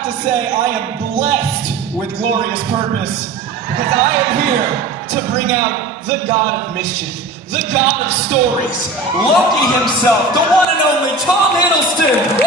have to say I am blessed with glorious purpose, because I am here to bring out the god of mischief, the god of stories, Loki himself, the one and only Tom Hiddleston.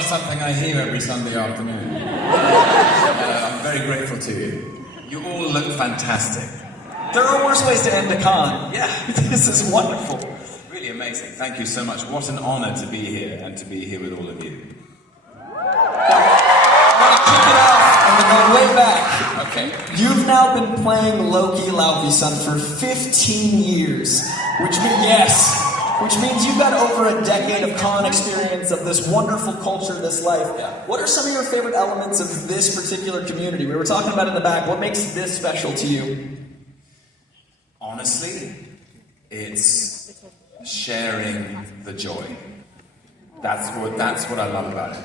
Something I hear every Sunday afternoon. I'm very grateful to you. You all look fantastic. There are worse ways to end a con. Yeah, this is wonderful. Really amazing. Thank you so much. What an honor to be here and to be here with all of you. We'll kick it off and we're going way back. Okay. You've now been playing Loki Laufey-son for 15 years, which means you've got over a decade of con experience of this wonderful culture, this life. Yeah. What are some of your favorite elements of this particular community? We were talking about in the back. What makes this special to you? Honestly, it's sharing the joy. That's what I love about it.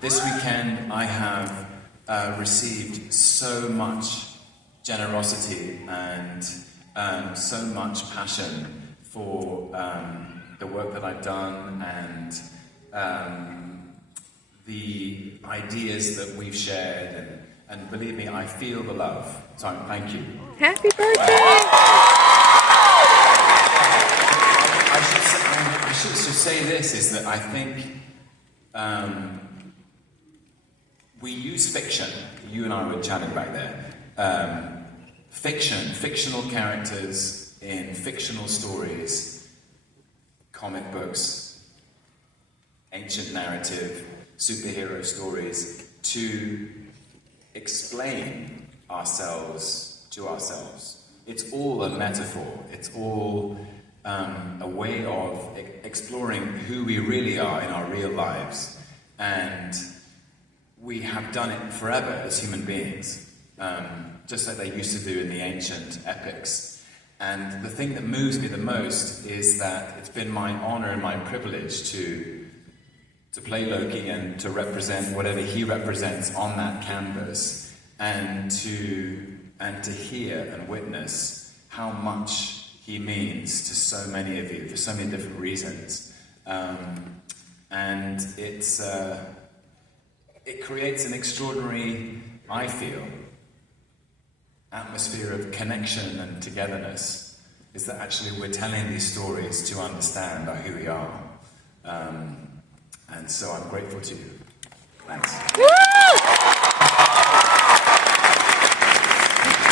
This weekend, I have received so much generosity and so much passion for the work that I've done and the ideas that we've shared, and believe me, I feel the love. So thank you. Happy birthday! I should say this, is that I think we use fiction. You and I were chatting back there. Fictional characters in fictional stories, comic books, ancient narrative, superhero stories, to explain ourselves to ourselves. It's all a metaphor. It's all a way of exploring who we really are in our real lives. And we have done it forever as human beings, just like they used to do in the ancient epics. And the thing that moves me the most is that it's been my honor and my privilege to play Loki and to represent whatever he represents on that canvas, and to hear and witness how much he means to so many of you for so many different reasons. And it creates an extraordinary, I feel, atmosphere of connection and togetherness, is that actually we're telling these stories to understand who we are. And so I'm grateful to you. Thanks.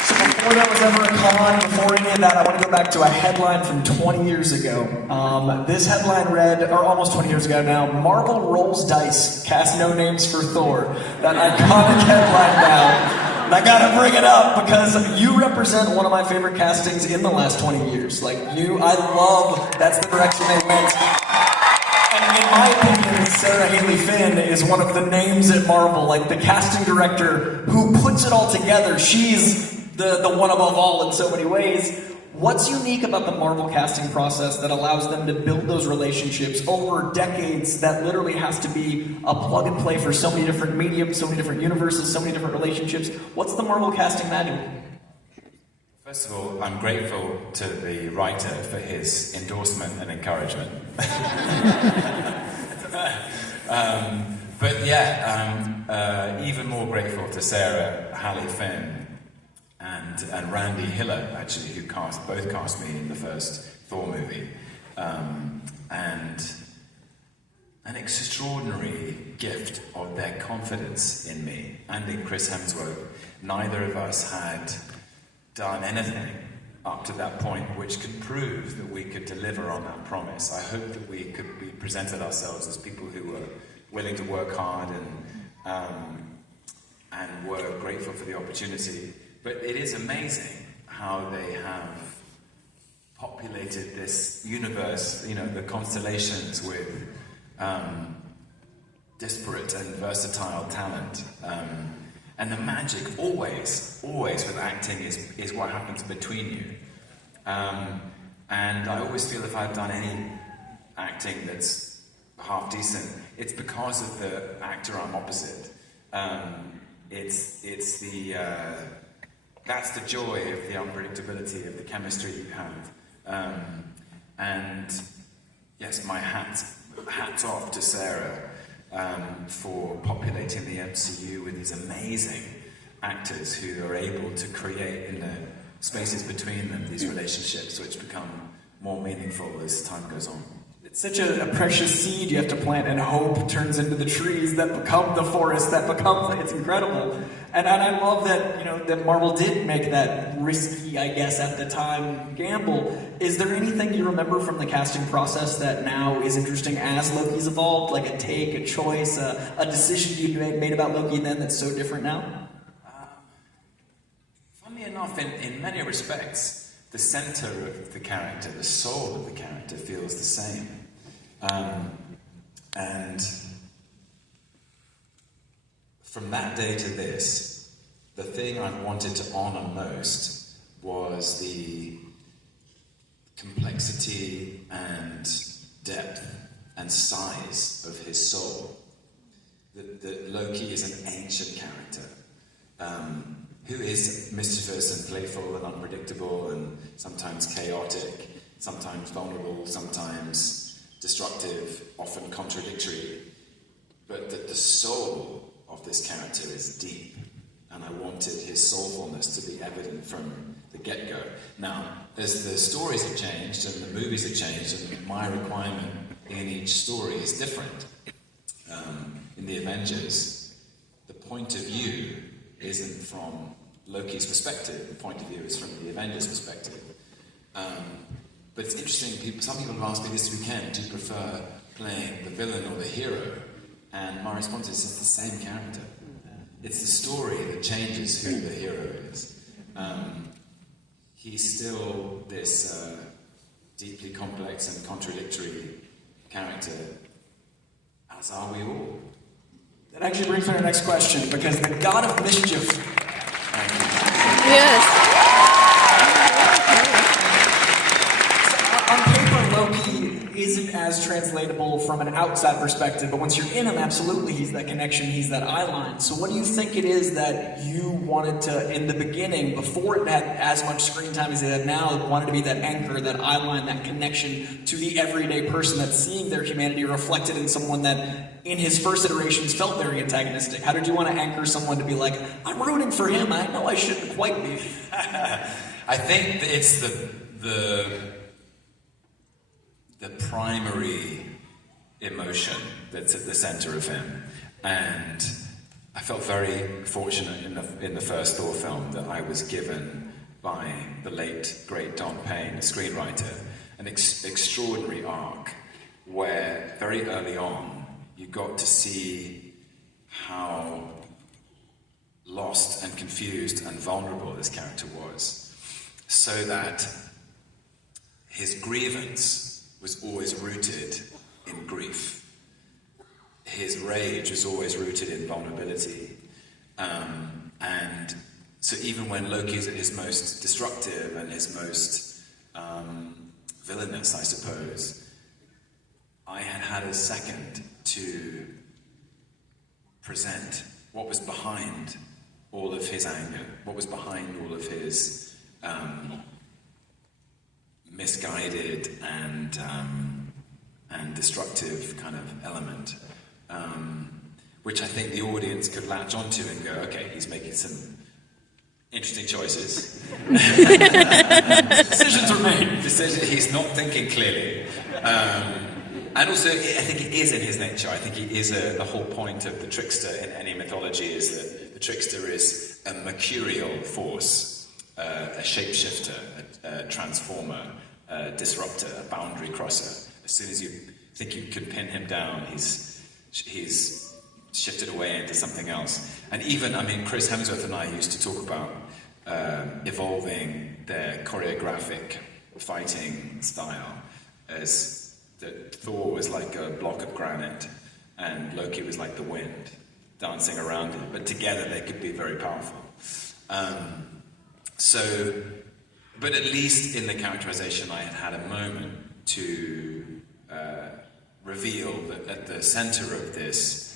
So before that was ever a con, before any of that, I want to go back to a headline from 20 years ago. This headline read, or almost 20 years ago now, Marvel rolls dice, cast no names for Thor. That iconic headline now. And I gotta bring it up because you represent one of my favorite castings in the last 20 years. I love that's the direction they went. And in my opinion, Sarah Haley Finn is one of the names at Marvel, the casting director who puts it all together. She's the one above all in so many ways. What's unique about the Marvel casting process that allows them to build those relationships over decades that literally has to be a plug and play for so many different mediums, so many different universes, so many different relationships? What's the Marvel casting magic? First of all, I'm grateful to the writer for his endorsement and encouragement. Even more grateful to Sarah Haley Finn and Randy Hiller, actually, who both cast me in the first Thor movie. And an extraordinary gift of their confidence in me and in Chris Hemsworth. Neither of us had done anything up to that point which could prove that we could deliver on that promise. I hope that we presented ourselves as people who were willing to work hard and were grateful for the opportunity. But it is amazing how they have populated this universe, you know, the constellations with disparate and versatile talent. And the magic always with acting is what happens between you. And I always feel if I've done any acting that's half decent, it's because of the actor I'm opposite. It's the that's the joy of the unpredictability of the chemistry you have. And yes, my hats off to Sarah for populating the MCU with these amazing actors who are able to create in the spaces between them these relationships which become more meaningful as time goes on. It's such a precious seed you have to plant, and hope turns into the trees that become the forest that becomes. It's incredible, and I love that, you know, that Marvel did make that risky, I guess at the time, gamble. Is there anything you remember from the casting process that now is interesting as Loki's evolved, like a take, a choice, a decision you made about Loki then that's so different now? Funnily enough, in many respects, the center of the character, the soul of the character, feels the same. And from that day to this, the thing I wanted to honor most was the complexity and depth and size of his soul. That Loki is an ancient character who is mischievous and playful and unpredictable and sometimes chaotic, sometimes vulnerable, sometimes destructive, often contradictory, but that the soul of this character is deep, and I wanted his soulfulness to be evident from the get-go. Now, as the stories have changed and the movies have changed, and my requirement in each story is different. In the Avengers, the point of view isn't from Loki's perspective, the point of view is from the Avengers' perspective. But it's interesting, some people have asked me this weekend, do you prefer playing the villain or the hero? And my response is it's the same character. It's the story that changes who the hero is. He's still this deeply complex and contradictory character, as are we all. That actually brings me to our next question, because the god of mischief... Yes. On paper, Loki isn't as translatable from an outside perspective, but once you're in him, absolutely, he's that connection, he's that eye line. So what do you think it is that you wanted to, in the beginning, before it had as much screen time as it had now, wanted to be that anchor, that eye line, that connection to the everyday person that's seeing their humanity reflected in someone that, in his first iterations, felt very antagonistic? How did you want to anchor someone to be like, I'm rooting for him, I know I shouldn't quite be? I think that it's the primary emotion that's at the center of him. And I felt very fortunate in the first Thor film that I was given by the late, great Don Payne, a screenwriter, an extraordinary arc where very early on you got to see how lost and confused and vulnerable this character was, so that his grievance was always rooted in grief. His rage was always rooted in vulnerability. And so even when Loki's at his most destructive and his most villainous, I suppose, I had a second to present what was behind all of his anger, what was behind all of his misguided and destructive kind of element, which I think the audience could latch onto and go, okay, he's making some interesting choices. Decisions were made. He's not thinking clearly. And also, I think it is in his nature. I think he is the whole point of the trickster in any mythology is that the trickster is a mercurial force, a shapeshifter, a transformer, a disruptor, a boundary crosser. As soon as you think you can pin him down, he's shifted away into something else. And even, I mean, Chris Hemsworth and I used to talk about evolving their choreographic fighting style, as that Thor was like a block of granite and Loki was like the wind dancing around it, but together they could be very powerful. But at least in the characterization I had a moment to reveal that at the center of this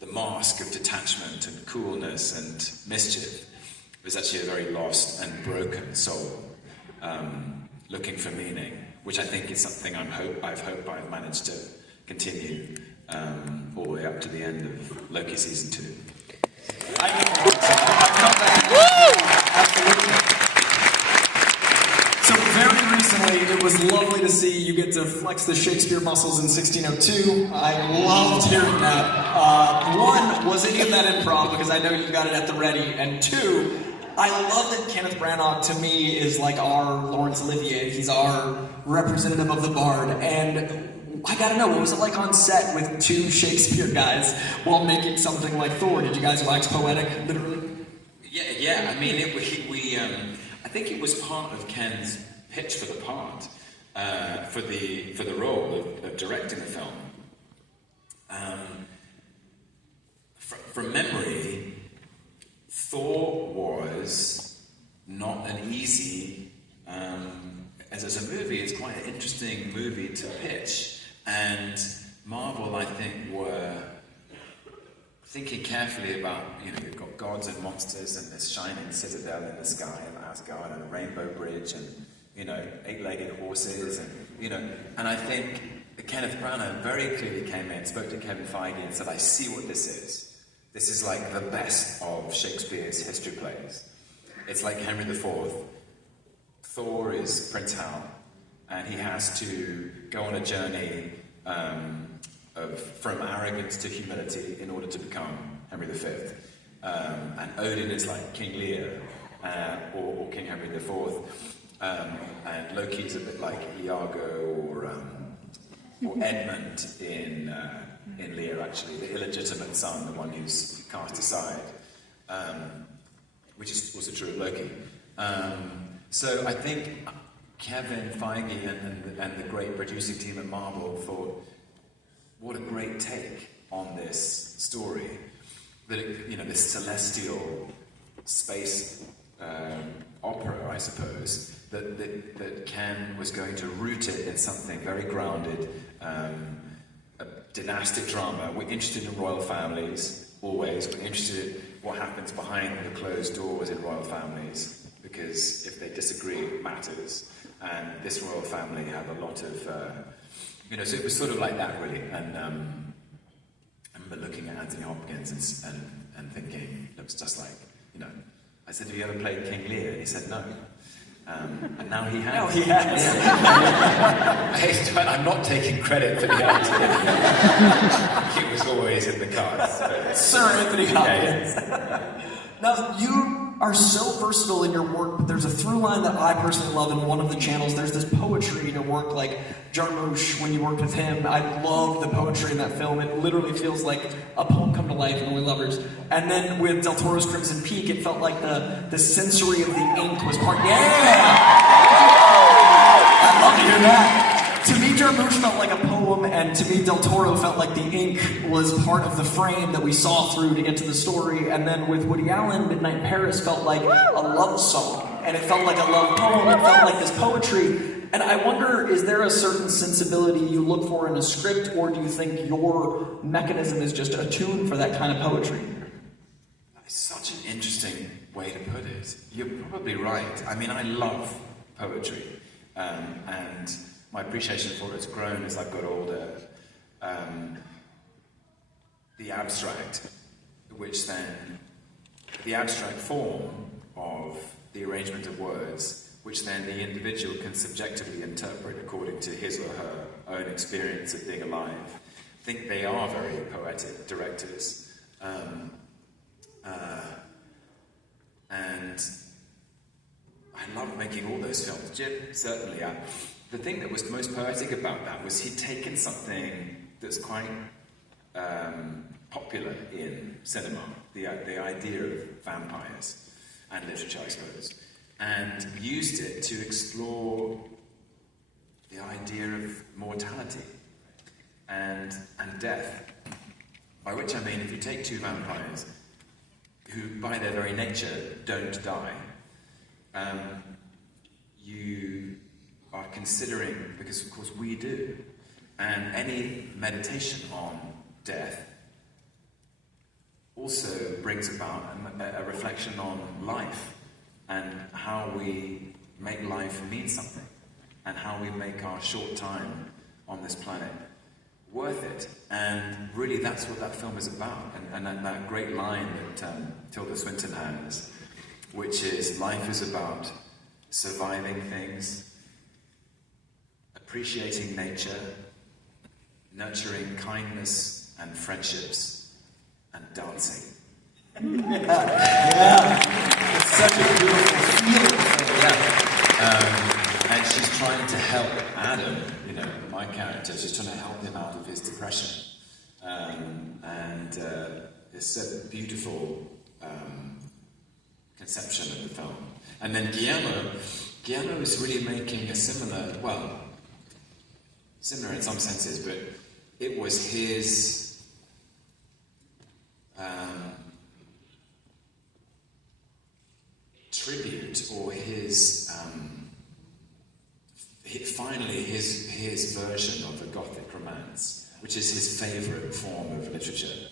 the mask of detachment and coolness and mischief was actually a very lost and broken soul, looking for meaning, which I think is something I've managed to continue all the way up to the end of Loki season 2. Absolutely. So very recently, it was lovely to see you get to flex the Shakespeare muscles in 1602. I loved hearing that. One, was any of that improv? Because I know you got it at the ready. And two, I love that Kenneth Branagh, to me, is like our Laurence Olivier. He's our representative of the bard. And I gotta know, what was it like on set with two Shakespeare guys while making something like Thor? Did you guys wax poetic, literally? Yeah. I mean, I think it was part of Ken's pitch for the part, for the role of directing the film. From memory, Thor was not an easy. As a movie, it's quite an interesting movie to pitch, and Marvel, I think, were thinking carefully about, you've got gods and monsters and this shining citadel in the sky of Asgard and a rainbow bridge and, 8-legged horses and I think Kenneth Branagh very clearly came in, spoke to Kevin Feige and said, I see what this is. This is like the best of Shakespeare's history plays. It's like Henry IV. Thor is Prince Hal, and he has to go on a journey from arrogance to humility in order to become Henry V. And Odin is like King Lear or King Henry IV. And Loki is a bit like Iago or Edmund in Lear, actually, the illegitimate son, the one who's cast aside, which is also true of Loki. So I think Kevin Feige and the great producing team at Marvel thought, what a great take on this story. That this celestial space opera, I suppose, that Ken was going to root it in something very grounded, a dynastic drama. We're interested in royal families, always. We're interested in what happens behind the closed doors in royal families, because if they disagree, it matters. And this royal family had a lot of, so it was sort of like that, really. And I remember looking at Anthony Hopkins and thinking, looks just like, I said, have you ever played King Lear? And he said, no. And now he has. No, he has. I'm not taking credit for the idea. He was always in the cards. Sir Anthony Hopkins. Yeah. Now, you are so versatile in your work, but there's a through line that I personally love in one of the channels. There's this poetry in your work, like Jarmusch, when you worked with him. I love the poetry in that film. It literally feels like a poem come to life in Only Lovers. And then with Del Toro's Crimson Peak, it felt like the sensory of the ink was part... Yeah! I'd love to hear that. To me, Jarmusch felt like a poem, and to me, Del Toro felt like the ink was part of the frame that we saw through to get to the story. And then with Woody Allen, Midnight in Paris felt like a love song, and it felt like a love poem. It felt like this poetry. And I wonder, is there a certain sensibility you look for in a script, or do you think your mechanism is just attuned for that kind of poetry? That's such an interesting way to put it. You're probably right. I mean, I love poetry, and my appreciation for it has grown as I've got older. The abstract, the abstract form of the arrangement of words, which then the individual can subjectively interpret according to his or her own experience of being alive. I think they are very poetic directors. And I love making all those films. Jim, certainly. The thing that was most poetic about that was he'd taken something that's quite popular in cinema, the idea of vampires and literature, I suppose, and used it to explore the idea of mortality and death. By which I mean, if you take two vampires who, by their very nature, don't die, you are considering, because of course we do, and any meditation on death also brings about a reflection on life and how we make life mean something and how we make our short time on this planet worth it. And really that's what that film is about. And that great line that Tilda Swinton has, which is, life is about surviving things, appreciating nature, nurturing kindness and friendships, and dancing. Yeah. It's such a beautiful feeling. Yeah. And she's trying to help Adam, you know, my character, she's trying to help him out of his depression. It's a beautiful conception of the film. And then Guillermo is really making a similar in some senses, but it was his tribute, or his finally his version of a Gothic romance, which is his favourite form of literature,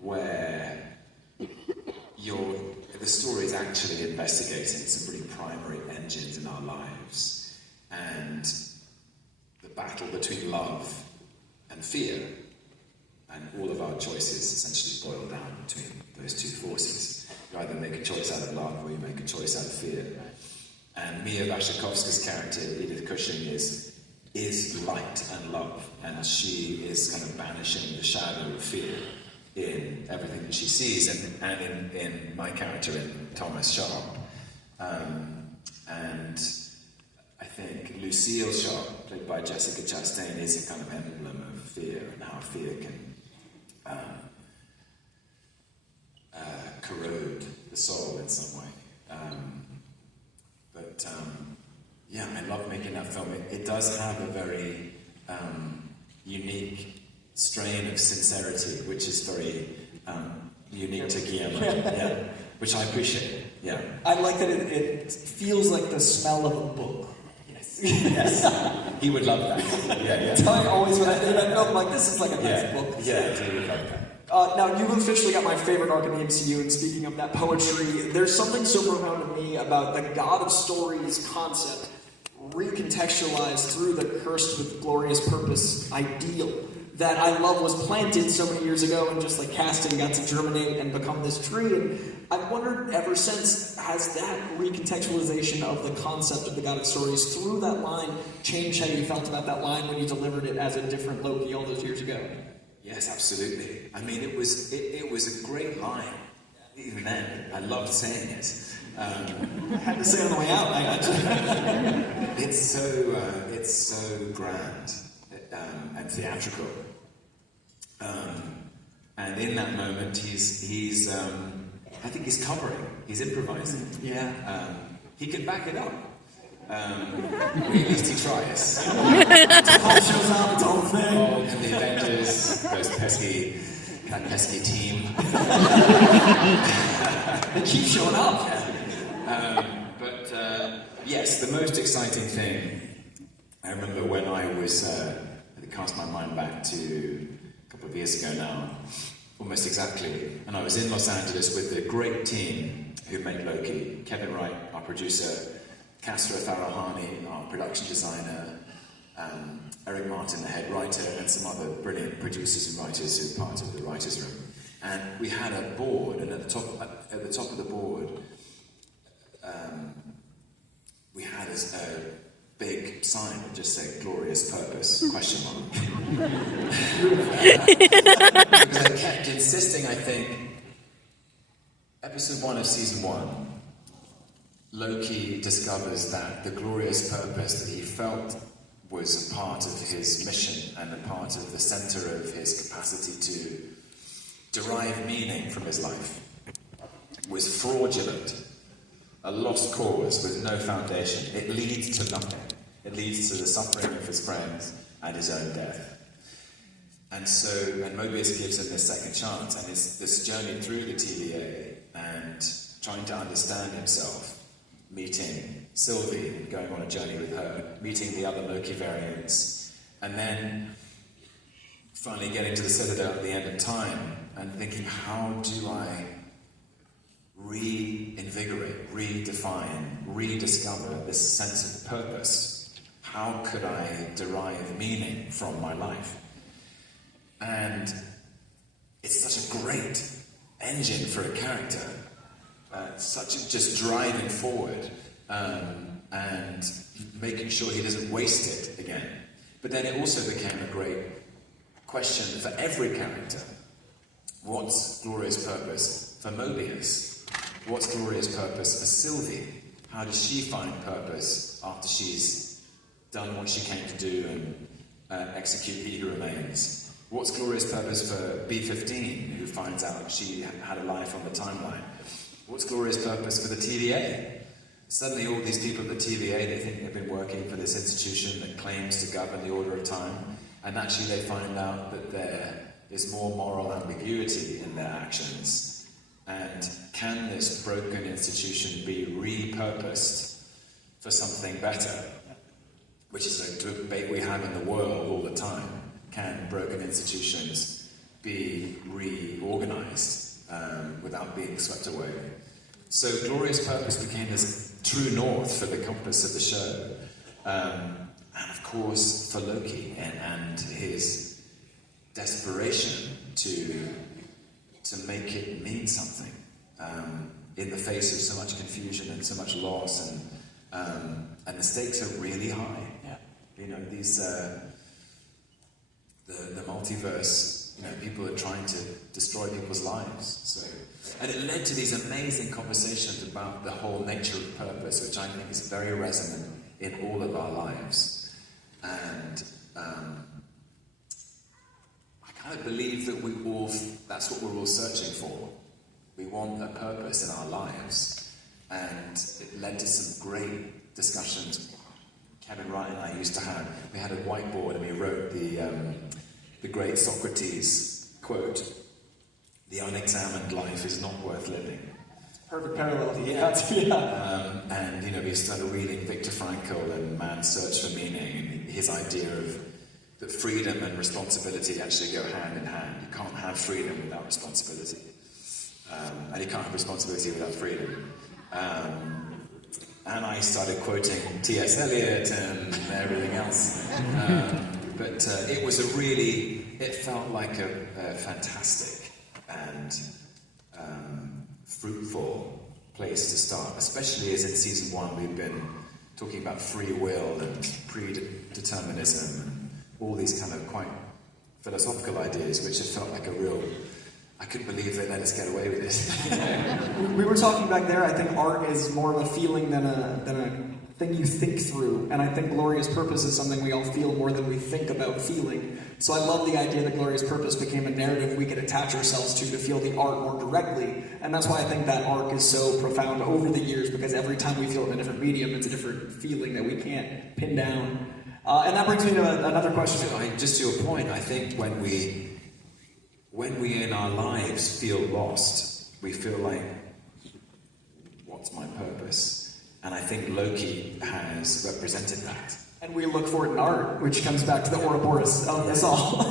where the story is actually investigating some really primary engines in our lives, and the battle between love and fear, and all of our choices essentially boil down between those two forces. You either make a choice out of love or you make a choice out of fear. And Mia Wasikowska's character, Edith Cushing, is light and love, and she is kind of banishing the shadow of fear in everything that she sees, and in my character, in Thomas Sharp. And I think Lucille Sharp, played by Jessica Chastain, is a kind of emblem of fear and how fear can corrode the soul in some way. Yeah, I love making that film. It does have a very unique strain of sincerity, which is very unique to Guillermo. Yeah, which I appreciate. Yeah, I like that it feels like the smell of a book. Yes, yes, he would love that. Yeah. Tell me always when I think about film, like, this is like a nice book. Yeah, he would love that. Now, you've officially got my favorite arc in the MCU, and speaking of that poetry, there's something so profound to me about the God of Stories concept, recontextualized through the cursed with glorious purpose ideal that I love was planted so many years ago, and just like casting got to germinate and become this tree. And I've wondered ever since, has that recontextualization of the concept of the God of Stories through that line changed how you felt about that line when you delivered it as a different Loki all those years ago? Yes, absolutely. I mean, it was a great line. Even then, I loved saying it. I had to say it on the way out. It's so grand and theatrical. And in that moment, he's I think he's covering. He's improvising. Yeah. He can back it up. At least he tries. Paul shows up, it's all thing. And the Avengers, that pesky team. They keep showing up. Yes, the most exciting thing, I remember when I was, cast my mind back to a couple of years ago now, almost exactly, and I was in Los Angeles with the great team who made Loki, Kevin Wright, our producer, Castro Farahani, our production designer, Eric Martin, the head writer, and some other brilliant producers and writers who were part of the writers' room. And we had a board, and at the top of the board, we had a big sign that just said "Glorious Purpose?" ? Because I kept insisting. I think episode 1 of season 1. Loki discovers that the glorious purpose that he felt was a part of his mission and a part of the center of his capacity to derive meaning from his life was fraudulent. a lost cause with no foundation. It leads to nothing. It leads to the suffering of his friends and his own death. And Mobius gives him this second chance, and it's this journey through the TVA and trying to understand himself, meeting Sylvie and going on a journey with her, meeting the other Loki variants, and then finally getting to the Citadel at the end of time and thinking, how do I reinvigorate, redefine, rediscover this sense of purpose? How could I derive meaning from my life? And it's such a great engine for a character, just driving forward and making sure he doesn't waste it again. But then it also became a great question for every character. What's Gloria's purpose for Mobius? What's Gloria's purpose for Sylvie? How does she find purpose after she's done what she came to do and execute He Who Remains? What's Gloria's purpose for B-15, who finds out she had a life on the timeline? What's Gloria's purpose for the TVA? Suddenly all these people at the TVA, they think they've been working for this institution that claims to govern the order of time, and actually they find out that there is more moral ambiguity in their actions. And can this broken institution be repurposed for something better? Which is a debate we have in the world all the time. Can broken institutions be reorganized without being swept away? So Gloria's purpose became this true north for the compass of the show. And of course for Loki and his desperation to make it mean something in the face of so much confusion and so much loss, and the stakes are really high. Yeah. You know, these the multiverse, you know, people are trying to destroy people's lives. So, and it led to these amazing conversations about the whole nature of purpose, which I think is very resonant in all of our lives. And I kind of believe that that's what we're all searching for. We want a purpose in our lives. And it led to some great discussions. Kevin Wright and I used to have, we had a whiteboard and we wrote the great Socrates quote, "The unexamined life is not worth living." Perfect parallel to and you know, we started reading Viktor Frankl and Man's Search for Meaning, and his idea of that freedom and responsibility actually go hand in hand. You can't have freedom without responsibility, and you can't have responsibility without freedom. And I started quoting T.S. Eliot and everything else. But it was it felt like a fantastic and fruitful place to start, especially as in season 1 we've been talking about free will and predeterminism and all these kind of quite philosophical ideas, which have felt like I couldn't believe they let us get away with this. We were talking back there, I think art is more of a feeling than a thing you think through, and I think Gloria's purpose is something we all feel more than we think about feeling. So I love the idea that Gloria's purpose became a narrative we could attach ourselves to feel the art more directly, and that's why I think that arc is so profound over the years, because every time we feel it in a different medium, it's a different feeling that we can't pin down. And that brings me to another question. Just to your point, I think when we in our lives feel lost, we feel like, what's my purpose? And I think Loki has represented that. And we look for it in art, which comes back to the Ouroboros of this all.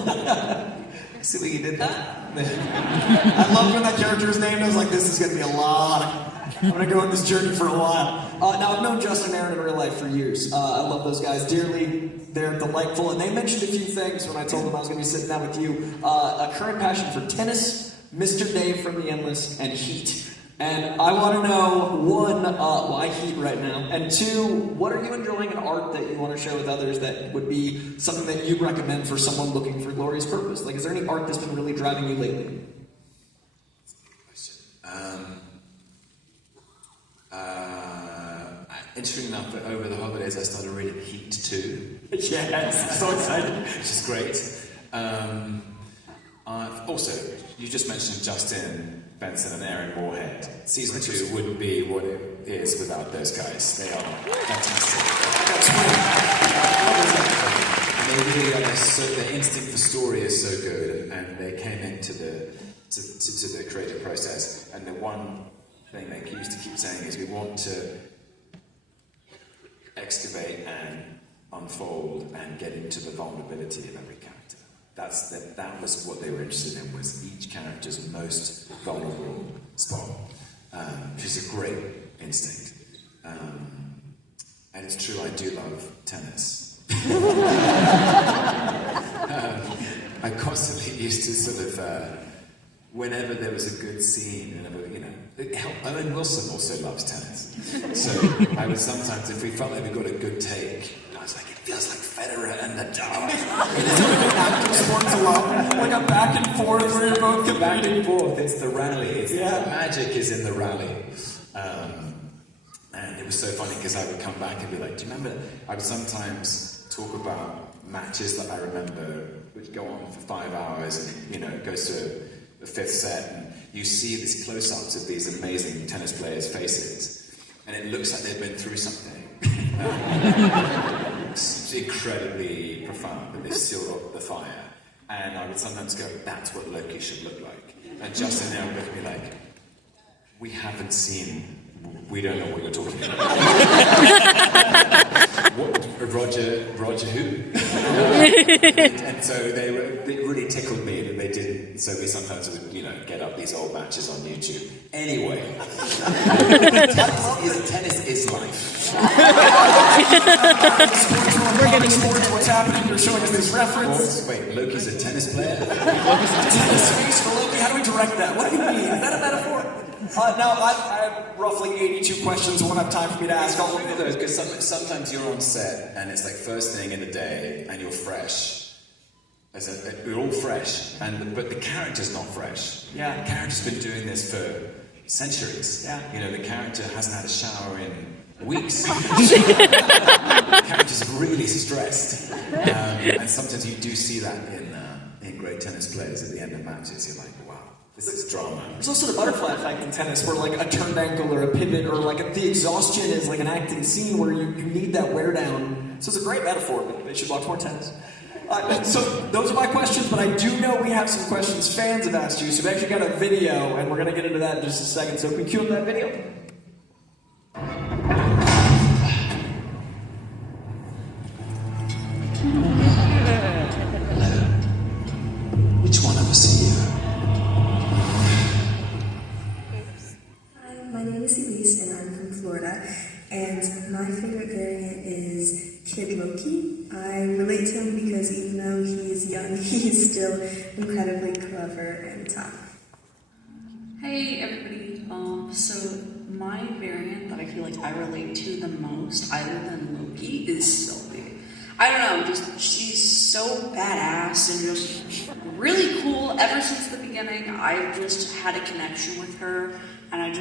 See what you did that? I loved when that character was named. I was like, this is going to be a lot. I'm going to go on this journey for a while. Now, I've known Justin and Aaron in real life for years. I love those guys dearly. They're delightful. And they mentioned a few things when I told them I was going to be sitting down with you. A current passion for tennis, Mr. Dave from The Endless, and Heat. And I want to know, 1, why Heat right now? And 2, what are you enjoying in art that you want to share with others that would be something that you'd recommend for someone looking for Gloria's purpose? Like, is there any art that's been really driving you lately? Interesting enough, that over the holidays I started reading Heat 2. Yes, so excited. Which is great. Also, you just mentioned Justin Benson and Aaron Moorhead. Season 2 wouldn't be what it is without those guys. They are fantastic. They really are. So the instinct for story is so good, and they came into the creative process. And the one thing they used to keep saying is, we want to excavate and unfold and get into the vulnerability of every character. That was what they were interested in, was each character's most vulnerable spot, which is a great instinct. And it's true, I do love tennis. I constantly used to sort of, whenever there was a good scene, Owen Wilson also loves tennis. So I would sometimes, if we felt like we got a good take, I was like, it feels like Federer and Nadal. Active sports a lot. Like a back and forth where you're both competing. Back and forth, it's the rally. The magic is in the rally. And it was so funny because I would come back and be like, do you remember? I would sometimes talk about matches that I remember which go on for 5 hours, and it goes to the fifth set, and you see these close-ups of these amazing tennis players' faces, and it looks like they've been through something. It's incredibly profound, but they've still got the fire. And I would sometimes go, that's what Loki should look like. And Justin now would look at me like, we haven't seen, we don't know what you're talking about. What? Roger who? And so it really tickled me that they didn't, so we sometimes would, get up these old matches on YouTube. Anyway, tennis is life. We're getting sports. What's happening? You're showing us this reference. Wait, Loki's a tennis player? Tennis face for Loki. How do we direct that? What do you mean? Is that a metaphor? Now, I have roughly 82 questions. I won't have time for me to ask all of those. Because sometimes you're on set and it's like first thing in the day and you're fresh. We're all fresh, but the character's not fresh. Yeah. The character's been doing this for centuries. Yeah. The character hasn't had a shower in weeks. The character's really stressed. And sometimes you do see that in great tennis players at the end of matches. You're like, wow. This is drama. There's also the butterfly effect in tennis, where like a turned ankle or a pivot or like the exhaustion is like an acting scene where you need that wear down. So it's a great metaphor, but they should watch more tennis. So those are my questions, but I do know we have some questions fans have asked you. So we've actually got a video, and we're going to get into that in just a second. So can we cue up that video? Which one of us are you? Hi, my name is Elise, and I'm from Florida. And my favorite variant is Kid Loki. I relate to him because even though he is young, he is still incredibly clever and tough. Hey everybody, so my variant that I feel like I relate to the most, other than Loki, is Sylvie. I don't know, she's so badass and just really cool. Ever since the beginning, I've just had a connection with her, and I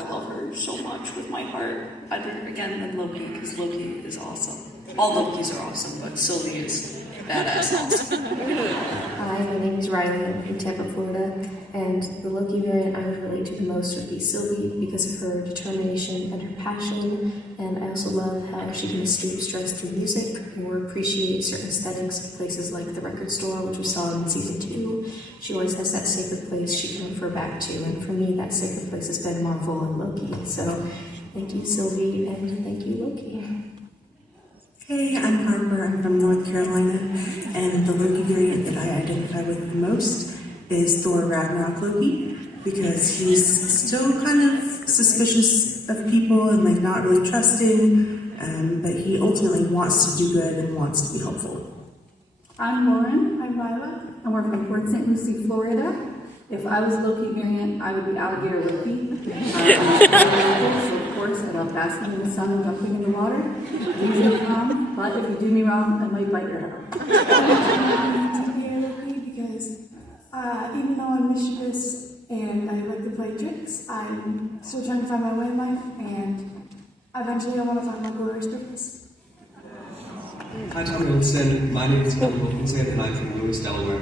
love her so much with my heart. Other again than Loki, because Loki is awesome. All Lokis are awesome, but Sylvie is badass awesome. Hi, my name is Riley. I'm from Tampa, Florida, and the Loki variant I would relate to the most would be Sylvie because of her determination and her passion, and I also love how she can escape stress through music or appreciate certain aesthetics of places like the record store, which we saw in season 2. She always has that sacred place she can refer back to, and for me, that sacred place has been Marvel and Loki. So thank you, Sylvie, and thank you, Loki. Hey, I'm Harper. I'm from North Carolina, and the Loki variant that I identify with the most is Thor Ragnarok Loki, because he's still kind of suspicious of people and like not really trusting, but he ultimately wants to do good and wants to be helpful. I'm Lauren. I'm Violet. And we're from Port St. Lucie, Florida. If I was Loki variant, I would be alligator Loki. So of course, I love basking in the sun and jumping in the water. Easy to calm, but if you do me wrong, I might bite your hair. I'm alligator Loki because even though I'm mischievous and I like to play tricks, I'm still trying to find my way in life, and eventually I want to find my glorious purpose. Hi, Tom Hiddleston. My name is Colin Wilkinson, and I'm from Lewis, Delaware.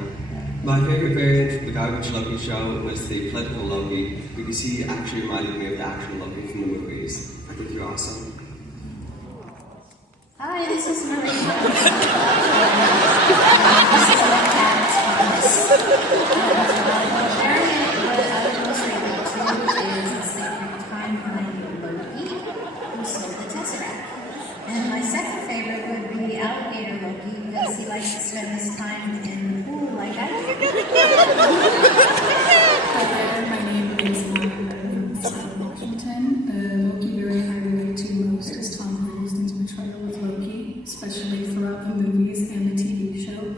My favourite variant of the Garbage Loki show was the political Loki, because he actually reminded me of the actual Loki from the movies. is another comment. This is my cat's promise. What I would most relate to is the sacred timeline of Loki, who stole the Tesseract. And my second favorite would be Alligator Loki, because he likes to spend his time in the pool like I do. Hi there, my name is Monica from Seattle, Washington. Loki variant I relate to most is Tom Hiddleston's portrayal of Loki, especially throughout the movies and the TV show.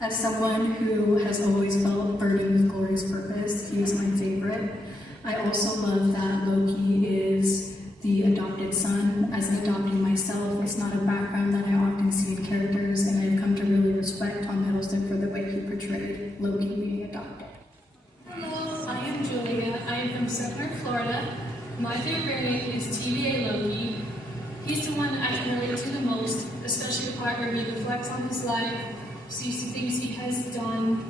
As someone who has always felt burdened with glorious purpose, he is my favorite. I also love that Loki is the adopted son. As an adoptee myself, it's not a background that I often see in characters, and I've come to really respect Tom Hiddleston for the way he portrayed Loki being adopted. Hello, I am Julia. I am from Southern Florida. My favorite variant is TVA Loki. He's the one I can relate to the most, especially the part where he reflects on his life, sees the things he has done,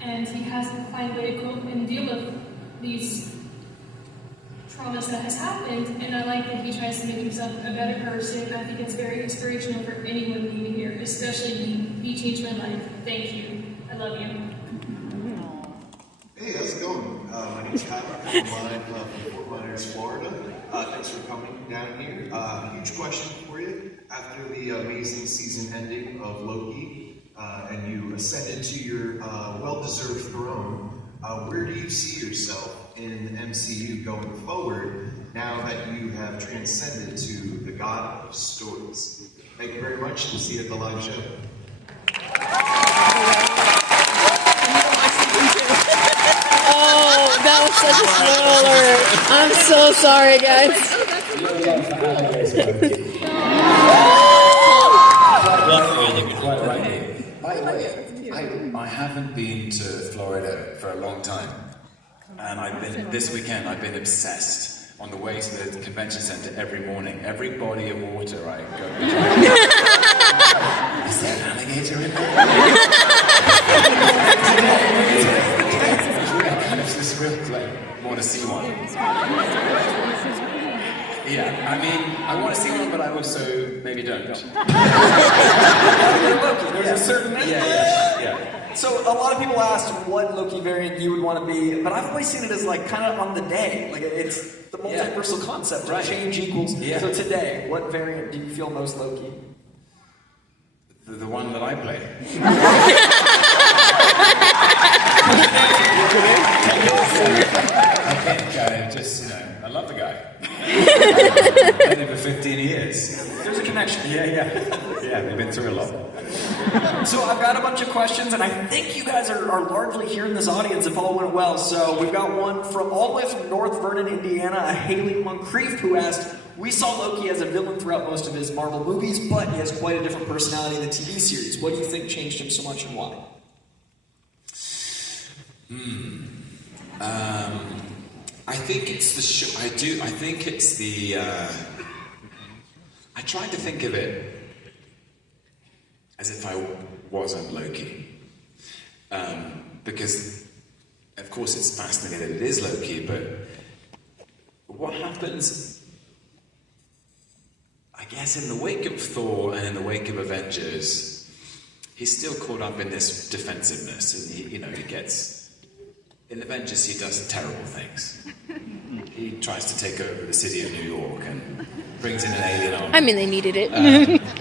and he has to find a way to cope and deal with these traumas that has happened. And I like that he tries to make himself a better person. I think it's very inspirational for anyone being here, especially me. He changed my life. Thank you. I love you. Hey, how's it going? My name's Kyle. I'm live from Fort Myers, Florida. Thanks for coming down here. Huge question for you. After the amazing season ending of Loki, and you ascended to your well-deserved throne, where do you see yourself in the MCU going forward now that you have transcended to the God of Stories? Thank you very much, and see you at the live show. That was such a spoiler. I'm so sorry, guys. Quite rightly. By the way, I haven't been to Florida for a long time, and this weekend I've been obsessed. On the way to the convention center every morning, every body of water I go to. Is there an alligator in there? I just really want to see one. Yeah, I mean, I want to see one, but I also maybe don't. There's a certain yeah. So a lot of people asked what Loki variant you would want to be, but I've always seen it as like kind of on the day. Like it's the multiversal concept of change equals. Yeah. So today, what variant do you feel most Loki? The one that I play. I think I love the guy. I've been here for 15 years. There's a connection. Yeah, they've been through a lot. So I've got a bunch of questions, and I think you guys are largely here in this audience if all went well. So we've got one from all the way from North Vernon, Indiana, a Haley Moncrief, who asked, we saw Loki as a villain throughout most of his Marvel movies, but he has quite a different personality in the TV series. What do you think changed him so much and why? I think it's the show. I think it's the. I tried to think of it as if I wasn't Loki, because of course it's fascinating that it is Loki. But what happens? I guess in the wake of Thor and in the wake of Avengers, he's still caught up in this defensiveness, and he gets. In Avengers, he does terrible things. He tries to take over the city of New York and brings in an alien army. I mean, they needed it.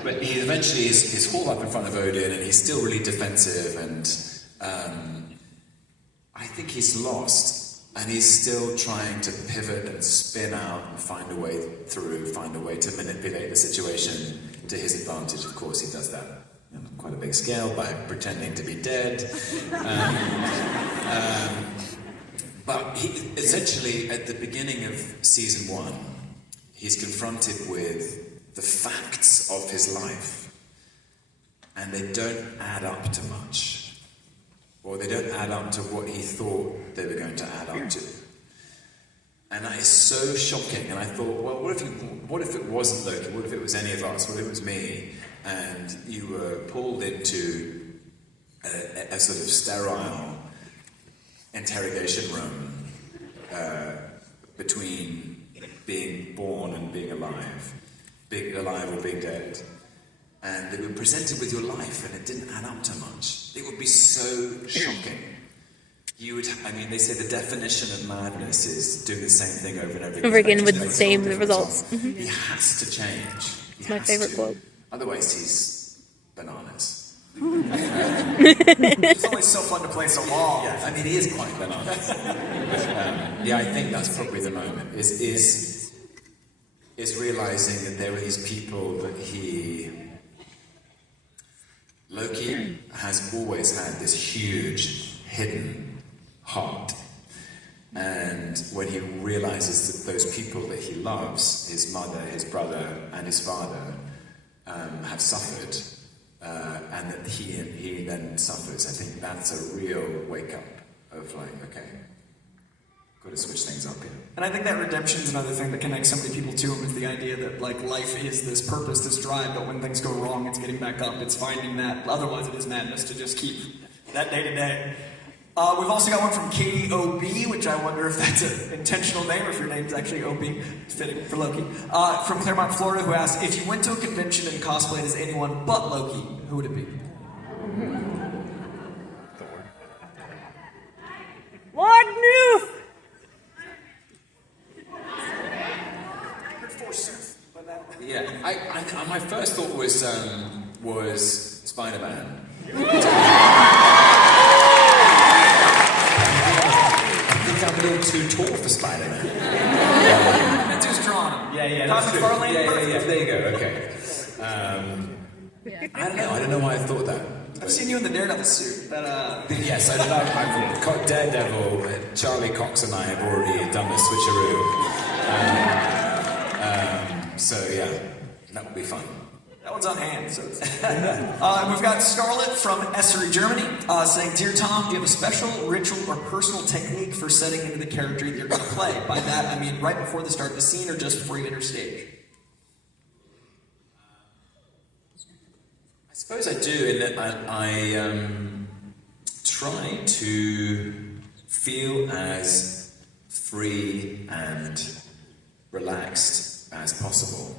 But he eventually is hauled up in front of Odin, and he's still really defensive, and I think he's lost, and he's still trying to pivot and spin out and find a way through, find a way to manipulate the situation to his advantage. Of course, he does that on quite a big scale by pretending to be dead. But he, essentially, at the beginning of season 1, he's confronted with the facts of his life, and they don't add up to much, or they don't add up to what he thought they were going to add up to. And that is so shocking. And I thought, well, what if it wasn't Loki? What if it was any of us? What if it was me? And you were pulled into a sort of sterile interrogation room between being born and being alive or being dead. and they were presented with your life and it didn't add up to much, it would be so shocking. They say the definition of madness is doing the same thing over and over again with the same results. He has to change. It's my favorite quote. Otherwise, he's bananas. It's always so fun to play so long. Yeah, he is quite bananas. But, I think that's probably the moment. Is realizing that there are these people that Loki has always had this huge hidden heart, and when he realizes that those people that he loves, his mother, his brother, and his father, have suffered, and that he then suffers, I think that's a real wake up of okay, got to switch things up here. And I think that redemption is another thing that connects so many people to him, is the idea that life is this purpose, this drive, but when things go wrong, it's getting back up, it's finding that. Otherwise, it is madness to just keep that day to day. We've also got one from Katie O.B., which I wonder if that's an intentional name or if your name's actually O.B. It's fitting for Loki. From Claremont, Florida, who asked, if you went to a convention and cosplayed as anyone but Loki, who would it be? Lord Noof! Yeah, my first thought was Spider-Man. I'm a little too tall for Spider-Man. Too strong. Yeah. There you go. Okay. I don't know why I thought that. I've seen you in the Daredevil suit. Yes, I've got Daredevil. Charlie Cox and I have already done the switcheroo. So yeah, that would be fun. That one's on hand, so it's... We've got Scarlett from Essery, Germany, saying, Dear Tom, do you have a special ritual or personal technique for setting into the character that you're going to play? By that, I mean right before the start of the scene or just before you enter stage? I suppose I do, in that I try to feel as free and relaxed as possible.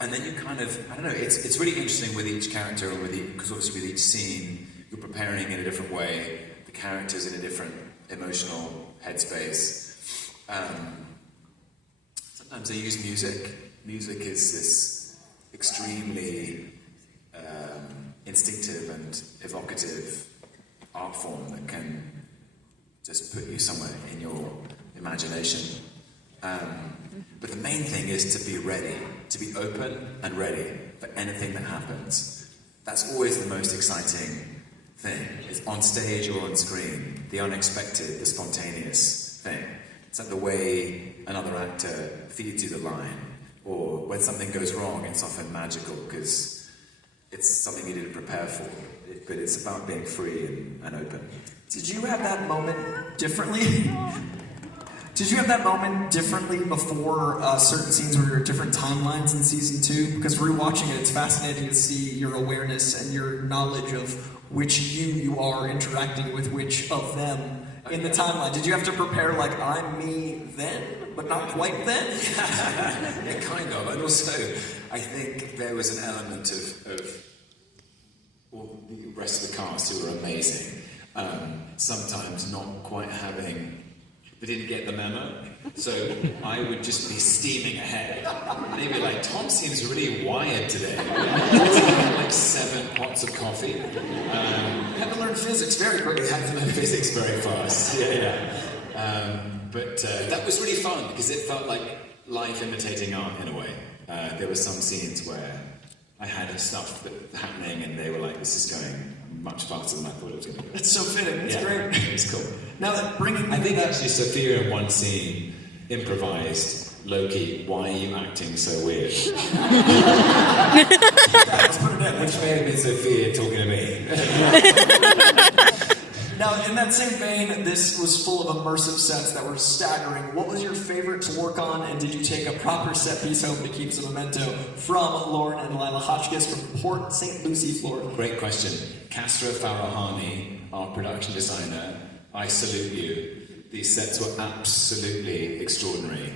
And then you kind of, I don't know, it's really interesting with each character, or because obviously with each scene, you're preparing in a different way, the character's in a different emotional headspace. Sometimes I use music. Music is this extremely instinctive and evocative art form that can just put you somewhere in your imagination. But the main thing is to be ready, to be open and ready for anything that happens. That's always the most exciting thing. It's on stage or on screen, the unexpected, the spontaneous thing. It's like the way another actor feeds you the line, or when something goes wrong, it's often magical because it's something you didn't prepare for. But it's about being free and open. Did you have that moment differently? Did you have that moment differently before certain scenes where you're at different timelines in season 2? Because rewatching it, it's fascinating to see your awareness and your knowledge of which you are interacting with which of them in the timeline. Did you have to prepare I'm me then, but not quite then? Yeah, kind of. And also, I think there was an element of all the rest of the cast who were amazing. Sometimes not quite having... They didn't get the memo, so I would just be steaming ahead. And they'd be like, Tom seems really wired today. He's had 7 pots of coffee. Had to learn physics very quickly. Had to learn physics very fast. Yeah. But that was really fun because it felt like life imitating art in a way. There were some scenes where I had stuff happening and they were like, this is going much faster than I thought it was going to go. It's so fitting. It's great. It's cool. Now that I think actually Sophia in one scene improvised, Loki, why are you acting so weird? Let's put it in. Which may have been Sophia talking to me. Now, in that same vein, this was full of immersive sets that were staggering. What was your favorite to work on, and did you take a proper set piece home to keep as a memento? From Lauren and Lila Hotchkiss from Port St. Lucie, Florida. Great question. Castra Farahani, our production designer, I salute you. These sets were absolutely extraordinary.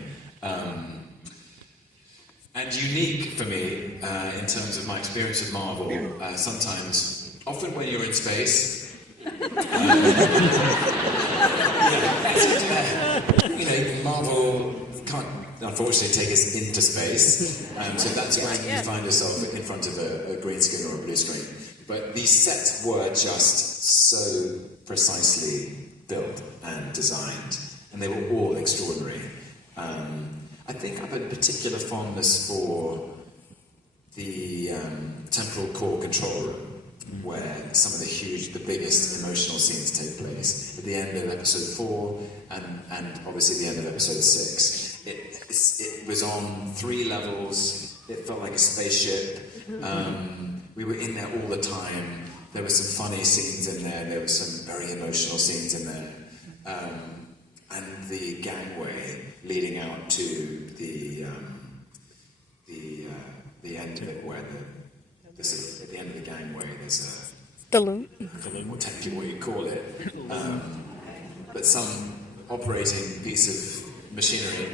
And and unique for me in terms of my experience with Marvel. Sometimes, often when you're in space, Marvel can't unfortunately take us into space, so that's when you find yourself in front of a green screen or a blue screen. But these sets were just so precisely built and designed, and they were all extraordinary. I think I have a particular fondness for the temporal core control room, where some of the biggest emotional scenes take place. At the end of episode 4, and obviously the end of episode 6. It was on 3 levels, it felt like a spaceship. We were in there all the time. There were some funny scenes in there were some very emotional scenes in there. And the gangway leading out to the end of it, where at the end of the gangway there's the loom. I don't know technically what you call it, but some operating piece of machinery,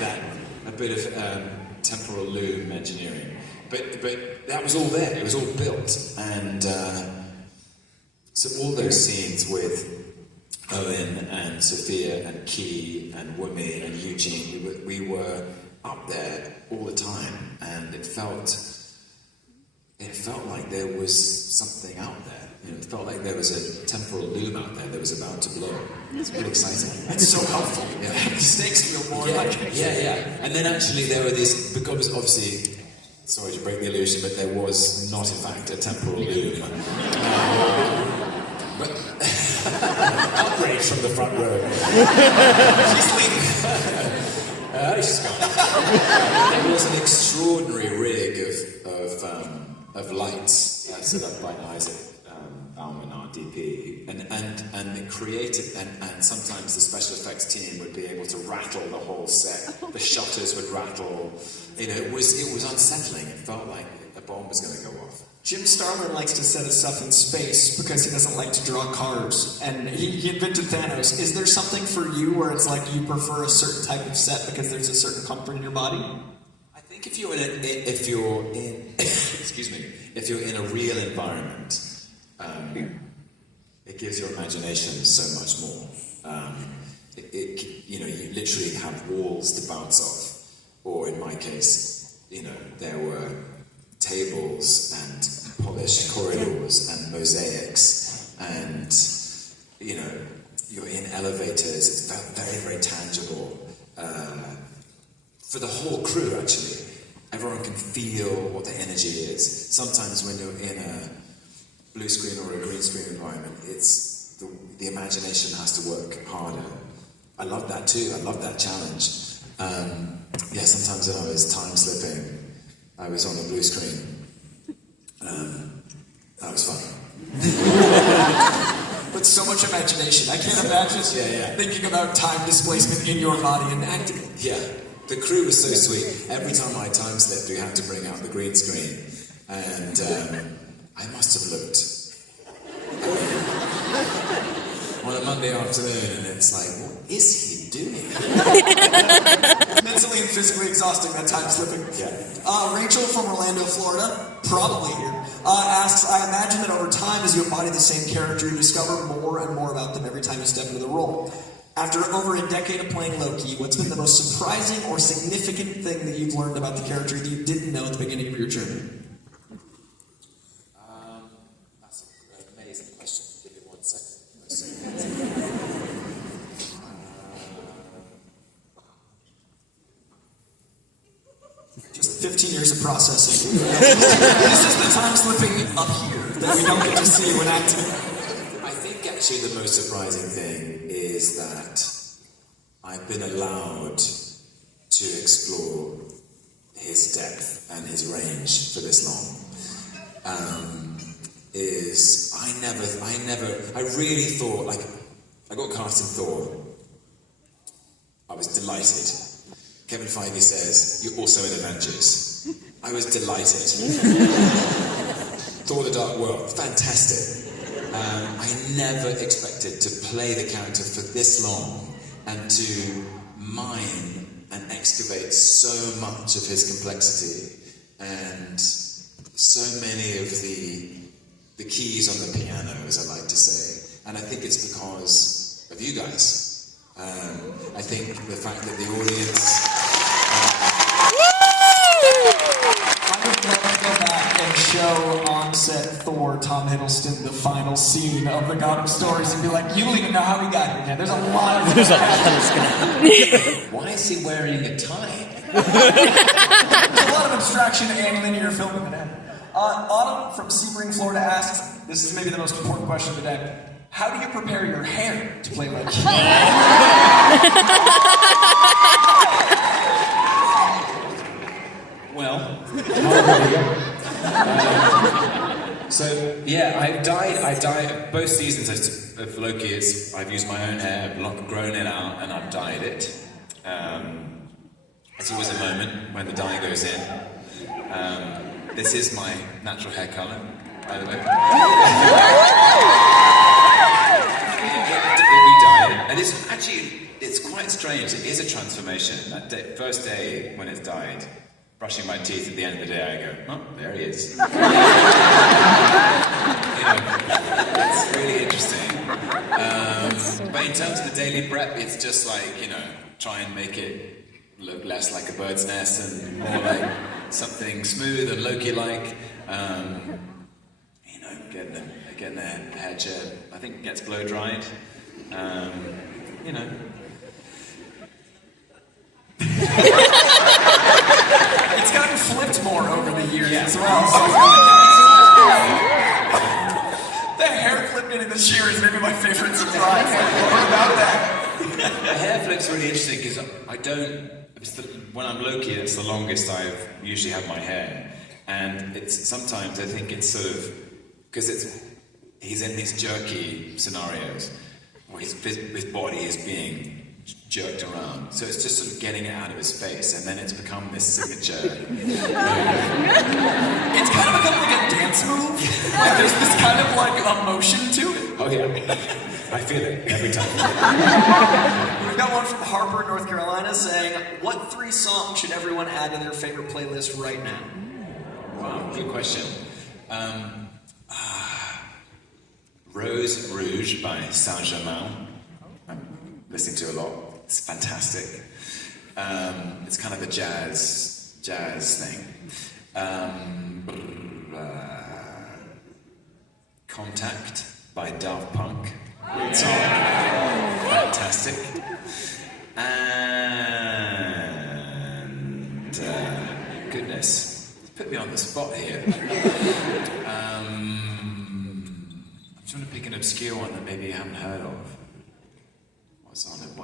that a bit of temporal loom engineering. But that was all there. It was all built, and so all those scenes with Owen and Sophia and Key and Wumi and Eugene, we were up there all the time, and it felt like there was something out there. It felt like there was a temporal loom out there that was about to blow. It's really exciting. It's so helpful. Yeah. The stakes feel more like it. Yeah. And then actually there were these, because obviously, sorry to break the illusion, but there was not in fact a temporal loom. But outrage from the front row. She's leaving. She's gone. There was an extraordinary rig of lights set up by Isaac Bauman, our DP, and it created, and sometimes the special effects team would be able to rattle the whole set. The shutters would rattle. It was unsettling. It felt like a bomb was going to go off. Jim Starlin likes to set his stuff in space because he doesn't like to draw cars, and he invented Thanos. Is there something for you where it's like you prefer a certain type of set because there's a certain comfort in your body? I think if you're in a real environment, it gives your imagination so much more. You literally have walls to bounce off, or in my case, there were tables and polished corridors and mosaics, and you're in elevators. It's very, very tangible for the whole crew. Actually, everyone can feel what the energy is. Sometimes when you're in a blue screen or a green screen environment, it's the imagination has to work harder. I love that too. I love that challenge. Sometimes when I was time slipping, I was on the blue screen. That was fun. But so much imagination. I can't imagine thinking about time displacement in your body and acting. Yeah. The crew was so sweet. Every time I time slipped, we had to bring out the green screen. And I must have looked on a Monday afternoon, and it's like, what is he doing? Mentally and physically exhausting, that time slipping. Yeah. Rachel from Orlando, Florida, probably here, asks, I imagine that over time, as you embody the same character, you discover more and more about them every time you step into the role. After over a decade of playing Loki, what's been the most surprising or significant thing that you've learned about the character that you didn't know at the beginning of your journey? That's an amazing question. Give me 1 second. Just 15 years of processing. This is the time slipping up here that we don't get to see when acting. I think actually the most surprising thing is that I've been allowed to explore his depth and his range for this long. I really thought, like, I got cast in Thor. I was delighted. Kevin Feige says, you're also in Avengers. I was delighted. Thor: The Dark World, fantastic. I never expected to play the character for this long and to mine and excavates so much of his complexity and so many of the keys on the piano, as I like to say. And I think it's because of you guys. I think the fact that the audience... I would love to go back and show on-set Thor, Tom Hiddleston, the final scene of The God of Stories and be like, you don't even know how he got here, man. There's a lot of stuff. Why is he wearing a tie? There's a lot of abstraction and linear filming in it. Autumn from Sebring, Florida asks, this is maybe the most important question of the day, how do you prepare your hair to play Loki? Well, so yeah, I've dyed both seasons of Loki. I've used my own hair, I've grown it out, and I've dyed it. It's always a moment when the dye goes in. This is my natural hair color, by the way. We dye it, and it's quite strange. It is a transformation. That first day when it's dyed, brushing my teeth at the end of the day, I go, oh, there he is. It's really interesting. But in terms of the daily prep, it's just like, try and make it look less like a bird's nest and more like something smooth and Loki-like. Getting the hair chair, I think, gets blow dried. It's gotten flipped more over the years as well. The hair flip getting this year is maybe my favorite surprise. What about that? The hair flip's really interesting because when I'm Loki, it's the longest I've usually had my hair. And sometimes I think it's sort of, because he's in these jerky scenarios where his body is being jerked around. So it's just sort of getting it out of his face, and then it's become this signature. It's kind of become like a dance move. Like there's this kind of like emotion to it. Oh yeah, I feel it every time. We've got one from Harper, North Carolina, saying, what 3 songs should everyone add to their favorite playlist right now? Wow, good question. Rose Rouge by Saint-Germain. I'm listening to a lot. It's fantastic. It's kind of a jazz thing. Contact by Daft Punk. Great song. Fantastic. And goodness, put me on the spot here. I'm trying to pick an obscure one that maybe you haven't heard of. What's on there?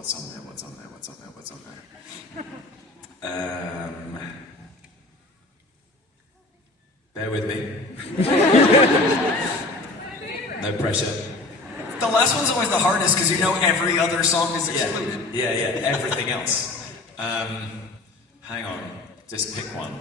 Bear with me. No pressure. The last one's always the hardest because every other song is excluded. Yeah, everything else. Hang on, just pick one.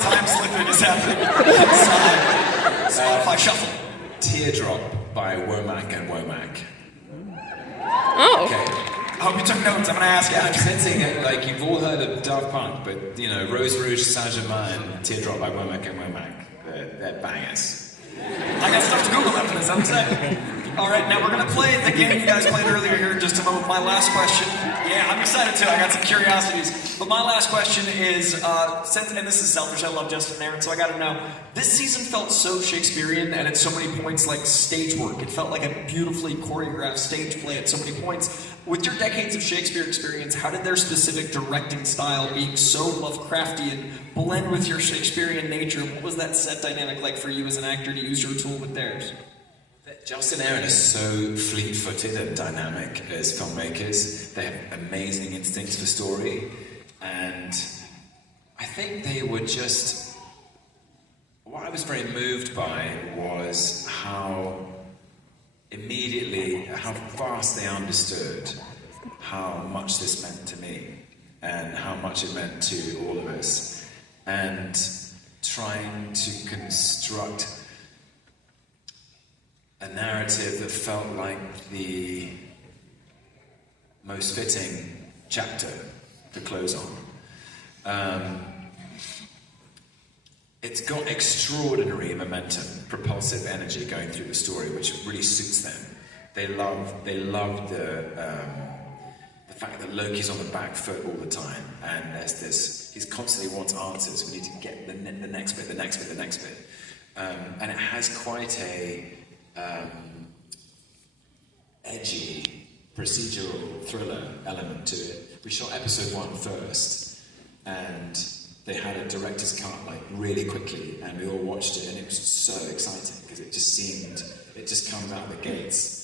Time slipping is happening. Spotify Shuffle. Teardrop by Womack and Womack. Oh. Okay. I hope you took notes. I'm going to ask you. I'm sensing it, like you've all heard of Daft Punk, but Rose Rouge, Saint-Germain, Teardrop by Womack and Womack. They're bangers. I got stuff to Google after this, I'm saying. All right, now we're going to play the game you guys played earlier here in just a moment. My last question. Yeah, I'm excited too. I got some curiosities. But my last question is, and this is selfish, I love Justin and Aaron, so I got to know. This season felt so Shakespearean and at so many points like stage work. It felt like a beautifully choreographed stage play at so many points. With your decades of Shakespeare experience, how did their specific directing style, being so Lovecraftian, blend with your Shakespearean nature? What was that set dynamic like for you as an actor to use your tool with theirs? Justin and Aaron are so fleet-footed and dynamic as filmmakers. They have amazing instincts for story, and I think they were just... What I was very moved by was how fast they understood how much this meant to me and how much it meant to all of us, and trying to construct narrative that felt like the most fitting chapter to close on. It's got extraordinary momentum, propulsive energy going through the story, which really suits them. They love the fact that Loki's on the back foot all the time, and there's this, he constantly wants answers. We need to get the next bit, the next bit, the next bit. And it has quite a edgy procedural thriller element to it. We shot episode 1 first, and they had a director's cut like really quickly, and we all watched it, and it was so exciting because it just comes out of the gates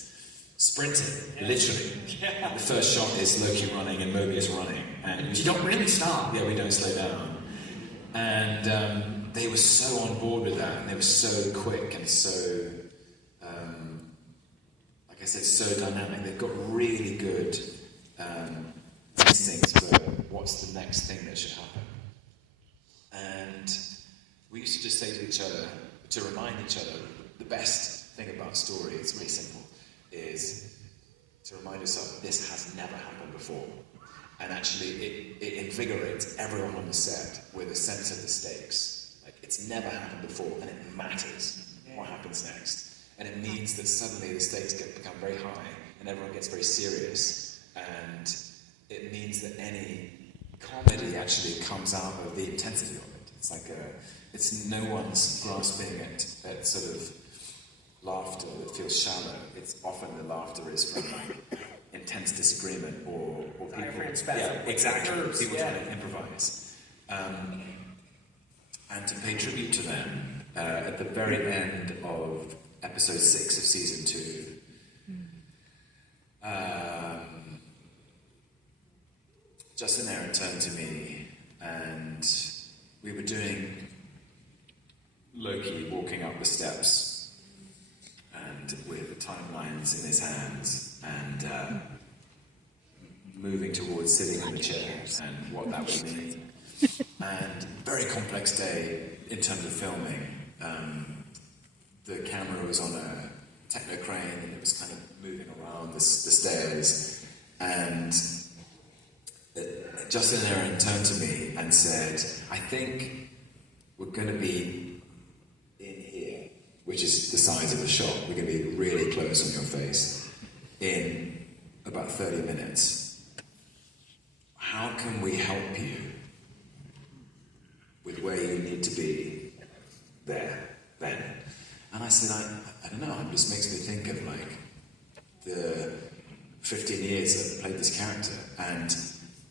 sprinting, literally. Yeah. The first shot is Loki running and Mobius running, and you don't really stop. Yeah, we don't slow down. And they were so on board with that, and they were so quick and so, like I said, so dynamic. They've got really good instincts for what's the next thing that should happen. And we used to just say to each other, to remind each other, the best thing about story, it's really simple, is to remind yourself this has never happened before. And actually it invigorates everyone on the set with a sense of the stakes. Like, it's never happened before, and it matters what happens next. And it means that suddenly the stakes become very high and everyone gets very serious. And it means that any comedy actually comes out of the intensity of it. It's like it's no one's grasping at sort of laughter that feels shallow. It's often the laughter is from like intense disagreement or people. Yeah, exactly. People trying to improvise. And to pay tribute to them, at the very end of episode 6 of season 2, Justin Aaron turned to me, and we were doing Loki walking up the steps, and with timelines in his hands, and moving towards sitting in the chair, and what that would mean. And very complex day in terms of filming. The camera was on a techno crane, and it was kind of moving around the stairs, and Justin and Aaron turned to me and said, I think we're going to be in here, which is the size of the shot. We're going to be really close on your face in about 30 minutes. How can we help you with where you need to be there, then? And I said, I don't know, it just makes me think of like the 15 years that I played this character. And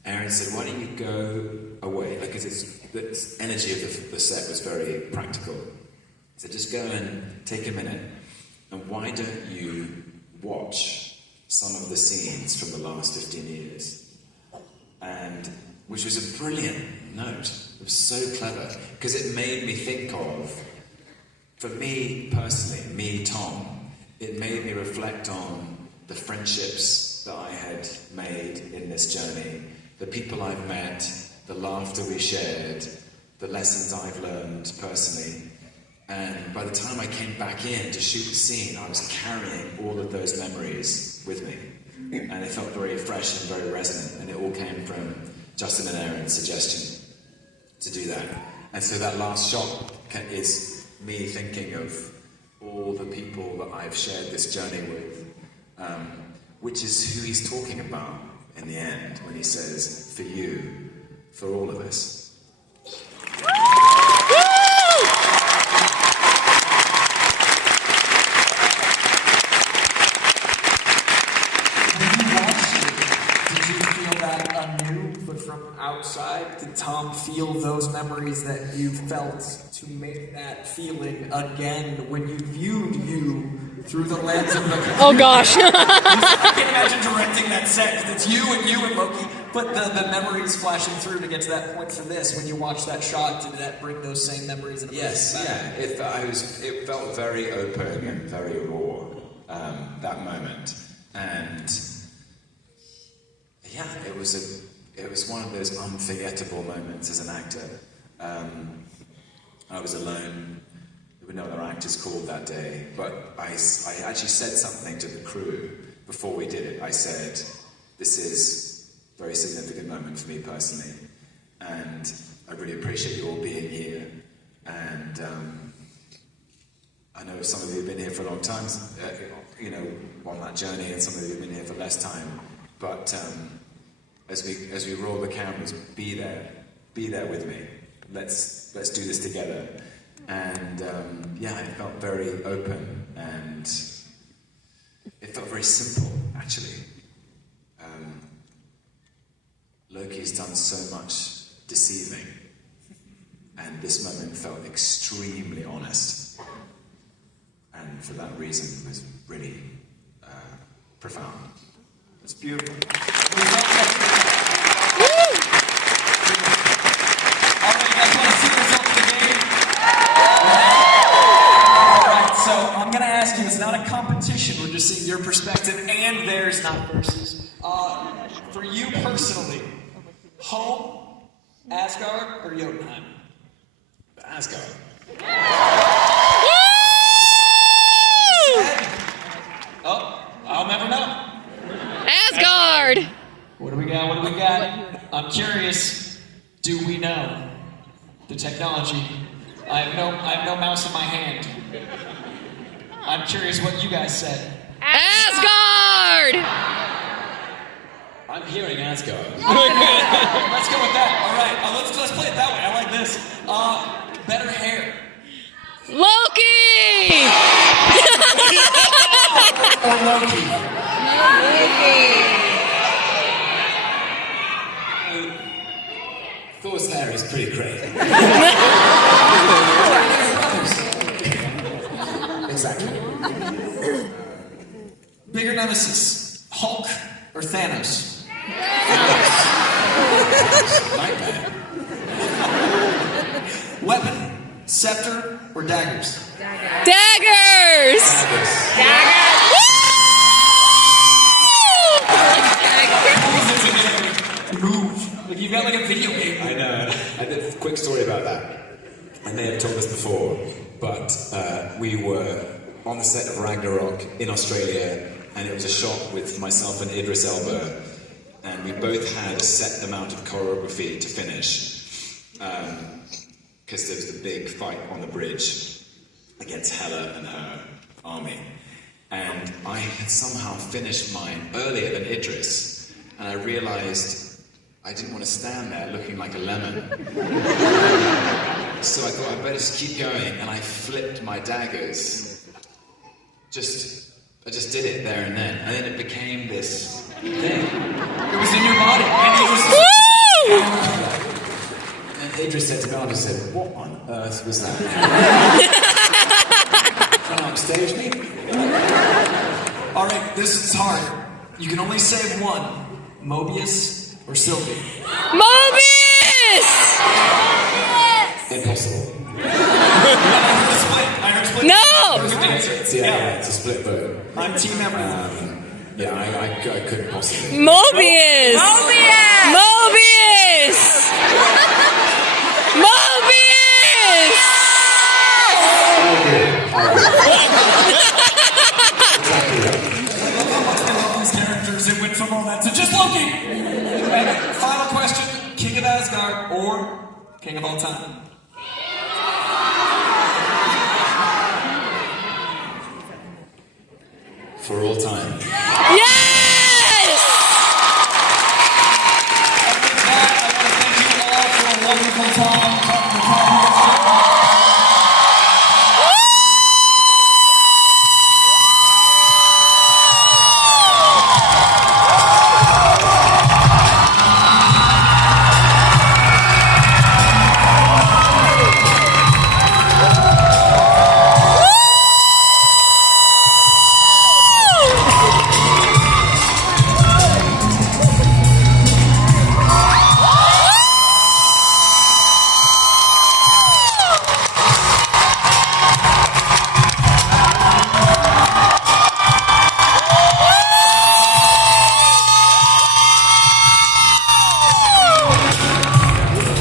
Aaron said, why don't you go away? Like, the energy of the set was very practical. He said, just go and take a minute, and why don't you watch some of the scenes from the last 15 years? And, which was a brilliant note. It was so clever, because it made me think of, for me personally, me, Tom, it made me reflect on the friendships that I had made in this journey, the people I've met, the laughter we shared, the lessons I've learned personally. And by the time I came back in to shoot the scene, I was carrying all of those memories with me. And it felt very fresh and very resonant, and it all came from Justin and Aaron's suggestion to do that. And so that last shot is me thinking of all the people that I've shared this journey with, which is who he's talking about in the end when he says, for you, for all of us. Outside, did Tom feel those memories that you felt to make that feeling again when you viewed you through the lens of the computer? Oh gosh! I can imagine directing that set, 'cause it's you and Loki, but the memories flashing through to get to that point for this, when you watch that shot, did that bring those same memories? Yes, yeah. It felt very open and very raw, that moment. And yeah, it was one of those unforgettable moments as an actor. I was alone. There were no other actors called that day, but I actually said something to the crew before we did it. I said, this is a very significant moment for me personally, and I really appreciate you all being here. And I know some of you have been here for a long time, you know, on that journey, and some of you have been here for less time. But as we roll the cameras, be there with me. Let's do this together. And yeah, it felt very open, and it felt very simple, actually. Loki's done so much deceiving, and this moment felt extremely honest. And for that reason, it was really profound. It's beautiful. I'm going to ask you, it's not a competition, we're just seeing your perspective and theirs, not versus. For you personally, home, Asgard, or Jotunheim? Asgard. Oh, I'll never know. Asgard! What do we got? I'm curious, do we know the technology? I have no mouse in my hand. I'm curious what you guys said. Asgard! I'm hearing Asgard. Let's go with that. All right, let's play it that way. I like this. Better hair. Loki! Or Loki. Thor's hair is pretty great. Exactly. Bigger nemesis, Hulk or Thanos? Nightmare. Weapon, scepter or daggers? Daggers! Move. Like you've got like a video game. I know. I did a quick story about that. I may have told this before, but we were on the set of Ragnarok in Australia, and it was a shot with myself and Idris Elba, and we both had a set amount of choreography to finish, because there was the big fight on the bridge against Hela and her army. And I had somehow finished mine earlier than Idris, and I realized I didn't want to stand there looking like a lemon. So I thought I'd better just keep going, and I flipped my daggers. I just did it there and then it became this thing. It was in your body. And Idris said to me, I just said, what on earth was that? Trying to upstage me? All right, this is hard. You can only save one. Mobius or Sylvie? Mobius! Impossible. I heard split. No! Yeah, it's a split vote. I'm team everyone. Yeah, I couldn't possibly. Mobius! Mobius! Mobius! These characters, it went from all that to just Loki. Final question: King of Asgard or King of all time? For all time. Yeah!